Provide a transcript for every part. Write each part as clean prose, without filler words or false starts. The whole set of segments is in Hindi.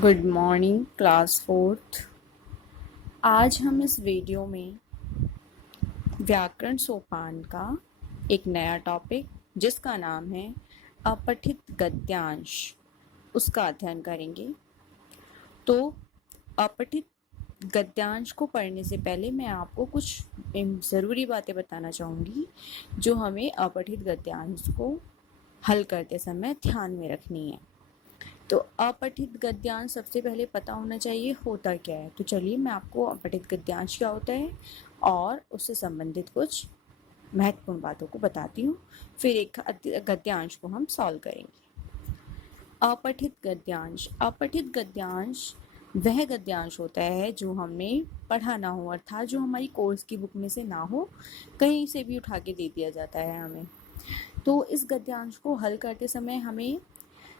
Good morning class fourth. आज हम इस वीडियो में व्याकरण सोपान का एक नया टॉपिक जिसका नाम है अपठित गद्यांश उसका अध्ययन करेंगे। तो अपठित गद्यांश को पढ़ने से पहले मैं आपको कुछ ज़रूरी बातें बताना चाहूँगी जो हमें अपठित गद्यांश को हल करते समय ध्यान में रखनी है। तो अपठित गद्यांश सबसे पहले पता होना चाहिए होता क्या है। तो चलिए मैं आपको अपठित गद्यांश क्या होता है और उससे संबंधित कुछ महत्वपूर्ण बातों को बताती हूँ, फिर एक गद्यांश को हम सॉल्व करेंगे। अपठित गद्यांश वह गद्यांश होता है जो हमने पढ़ा ना हो, अर्थात जो हमारी कोर्स की बुक में से ना हो, कहीं से भी उठा के दे दिया जाता है हमें। तो इस गद्यांश को हल करते समय हमें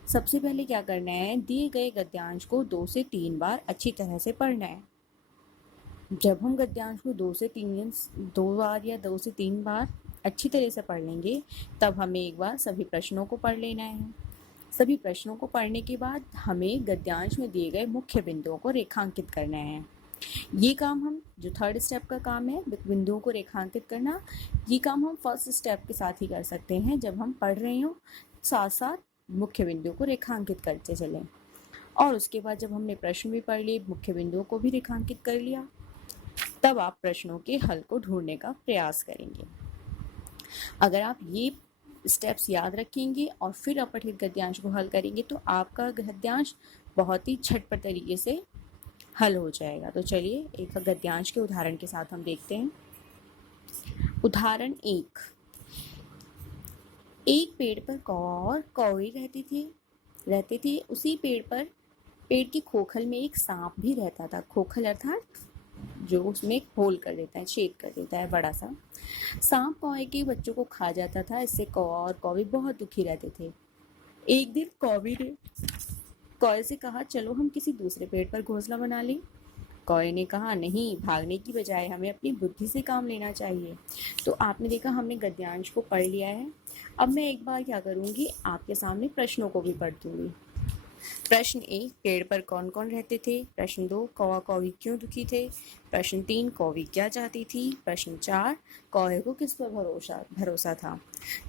सबसे पहले क्या करना है, दिए गए गद्यांश को 2 से 3 बार अच्छी तरह से पढ़ना है। जब हम गद्यांश को 2 बार या 2 से 3 बार अच्छी तरह से पढ़ लेंगे, तब हमें एक बार सभी प्रश्नों को पढ़ लेना है। सभी प्रश्नों को पढ़ने के बाद हमें गद्यांश में दिए गए मुख्य बिंदुओं को रेखांकित करना है। ये काम हम जो थर्ड स्टेप का काम है बिंदुओं को रेखांकित करना, ये काम हम फर्स्ट स्टेप के साथ ही कर सकते हैं। जब हम पढ़ रहे हो साथ साथ मुख्य बिंदुओं को रेखांकित करते चलें, और उसके बाद जब हमने प्रश्न भी पढ़ लिए, मुख्य बिंदुओं को भी रेखांकित कर लिया, तब आप प्रश्नों के हल को ढूंढने का प्रयास करेंगे। अगर आप ये स्टेप्स याद रखेंगे और फिर अपठित गद्यांश को हल करेंगे तो आपका गद्यांश बहुत ही झटपट तरीके से हल हो जाएगा। तो चलिए एक गद्यांश के उदाहरण के साथ हम देखते हैं। उदाहरण 1। एक पेड़ पर कौवा और कौवी रहते थे। उसी पेड़ की खोखल में एक सांप भी रहता था। खोखल अर्थात जो उसमें एक होल कर देता है, छेद कर देता है बड़ा सा। सांप कौवे के बच्चों को खा जाता था। इससे कौवा और कौवी बहुत दुखी रहते थे। एक दिन कौवी ने कौवे से कहा, चलो हम किसी दूसरे पेड़ पर घोंसला बना लें। कौवे ने कहा, नहीं, भागने की बजाय हमें अपनी बुद्धि से काम लेना चाहिए। तो आपने देखा हमने गद्यांश को पढ़ लिया है। अब मैं एक बार क्या करूँगी, आपके सामने प्रश्नों को भी पढ़ दूंगी। प्रश्न 1, पेड़ पर कौन कौन रहते थे। प्रश्न 2, कौवा कौवी क्यों दुखी थे। प्रश्न 3, कौवी क्या चाहती थी। प्रश्न 4, कौवे को किस पर भरोसा था।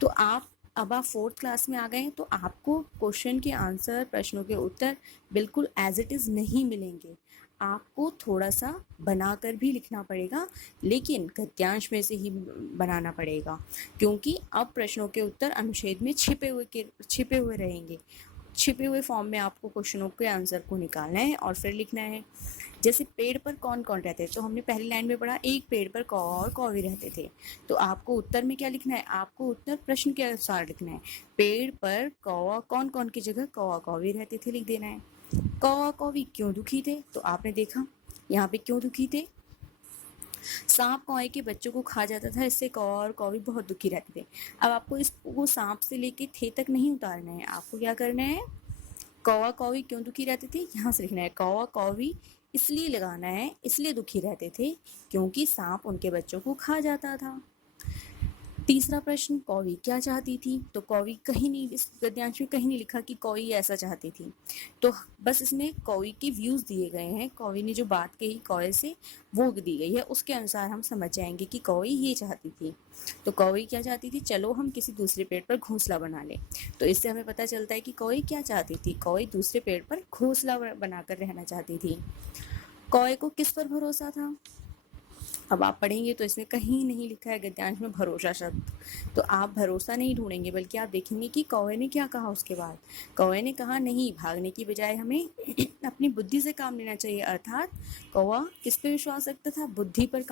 तो अब आप फोर्थ क्लास में आ गए हैं, तो आपको क्वेश्चन के आंसर, प्रश्नों के उत्तर बिल्कुल एज इट इज़ नहीं मिलेंगे। आपको थोड़ा सा बनाकर भी लिखना पड़ेगा, लेकिन गद्यांश में से ही बनाना पड़ेगा, क्योंकि अब प्रश्नों के उत्तर अनुच्छेद में छिपे हुए रहेंगे। छिपे हुए फॉर्म में आपको क्वेश्चनों के आंसर को निकालना है और फिर लिखना है। जैसे पेड़ पर कौन कौन रहते हैं, तो हमने पहली लाइन में पढ़ा एक पेड़ पर कौवा और कौवी रहते थे। तो आपको उत्तर में क्या लिखना है, आपको उत्तर प्रश्न के अनुसार लिखना है। पेड़ पर कौवा कौन कौन की जगह कौवा कौवी रहते थे लिख देना है। कौवा कौवी क्यों दुखी थे, तो आपने देखा यहाँ पे क्यों दुखी थे। सांप कौवे के बच्चों को खा जाता था, इससे कौवा और कौवी बहुत दुखी रहते थे। अब आपको इसको सांप से लेके थे तक नहीं उतारना है, आपको क्या करना है, कौवा कौवी क्यों दुखी रहते थे यहाँ से लिखना है। कौवा कौवी इसलिए लगाना है, इसलिए दुखी रहते थे क्योंकि सांप उनके बच्चों को खा जाता था। तीसरा प्रश्न, कौवी क्या चाहती थी। तो कौवी कहीं नहीं, इस गद्यांश में कहीं नहीं लिखा कि कौवी ऐसा चाहती थी। तो बस इसमें कौवी के व्यूज दिए गए हैं, कौवी ने जो बात कही कौवे से वो दी गई है, उसके अनुसार हम समझ जाएंगे कि कौवी ये चाहती थी। तो कौवी क्या चाहती थी, चलो हम किसी दूसरे पेड़ पर घोंसला बना लें। तो इससे हमें पता चलता है कि कौवी क्या चाहती थी, कौवी दूसरे पेड़ पर घोंसला बनाकर रहना चाहती थी। कौवे को किस पर भरोसा था। अब आप पढ़ेंगे तो इसमें कहीं नहीं लिखा है गद्यांश में भरोसा शब्द। तो आप भरोसा नहीं ढूंढेंगे, बल्कि आप देखेंगे कि कौवे ने क्या कहा। उसके बाद कौवे ने कहा, नहीं, भागने की बजाय हमें अपनी बुद्धि से काम लेना चाहिए। अर्थात कौवा किस पे विश्वास रखता था, बुद्धि पर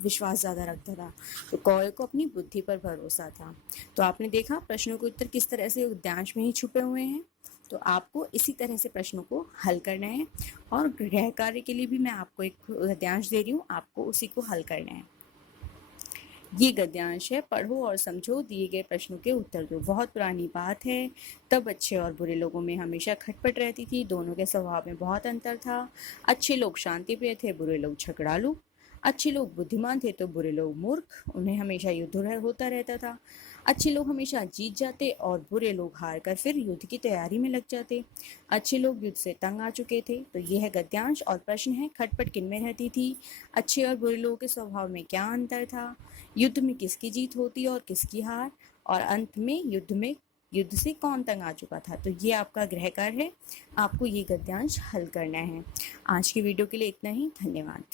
विश्वास ज़्यादा रखता था। तो कौवे को अपनी बुद्धि पर भरोसा था। तो आपने देखा प्रश्नों के उत्तर किस तरह से गद्यांश में ही छुपे हुए हैं। तो आपको इसी तरह से प्रश्नों को हल करना है, और गृह कार्य के लिए भी मैं आपको एक गद्यांश दे रही हूँ, आपको उसी को हल करना है। ये गद्यांश है, पढ़ो और समझो दिए गए प्रश्नों के उत्तर दो। बहुत पुरानी बात है, तब अच्छे और बुरे लोगों में हमेशा खटपट रहती थी। दोनों के स्वभाव में बहुत अंतर था। अच्छे लोग शांति प्रिय थे, बुरे लोग झगड़ालू। अच्छे लोग बुद्धिमान थे तो बुरे लोग मूर्ख, उन्हें हमेशा युद्ध होता रहता था। अच्छे लोग हमेशा जीत जाते और बुरे लोग हार कर फिर युद्ध की तैयारी में लग जाते। अच्छे लोग युद्ध से तंग आ चुके थे। तो यह है गद्यांश और प्रश्न है खटपट किन में रहती थी, अच्छे और बुरे लोगों के स्वभाव में क्या अंतर था, युद्ध में किसकी जीत होती और किसकी हार, और अंत में युद्ध से कौन तंग आ चुका था। तो ये आपका गृह कार्य है, आपको ये गद्यांश हल करना है। आज की वीडियो के लिए इतना ही, धन्यवाद।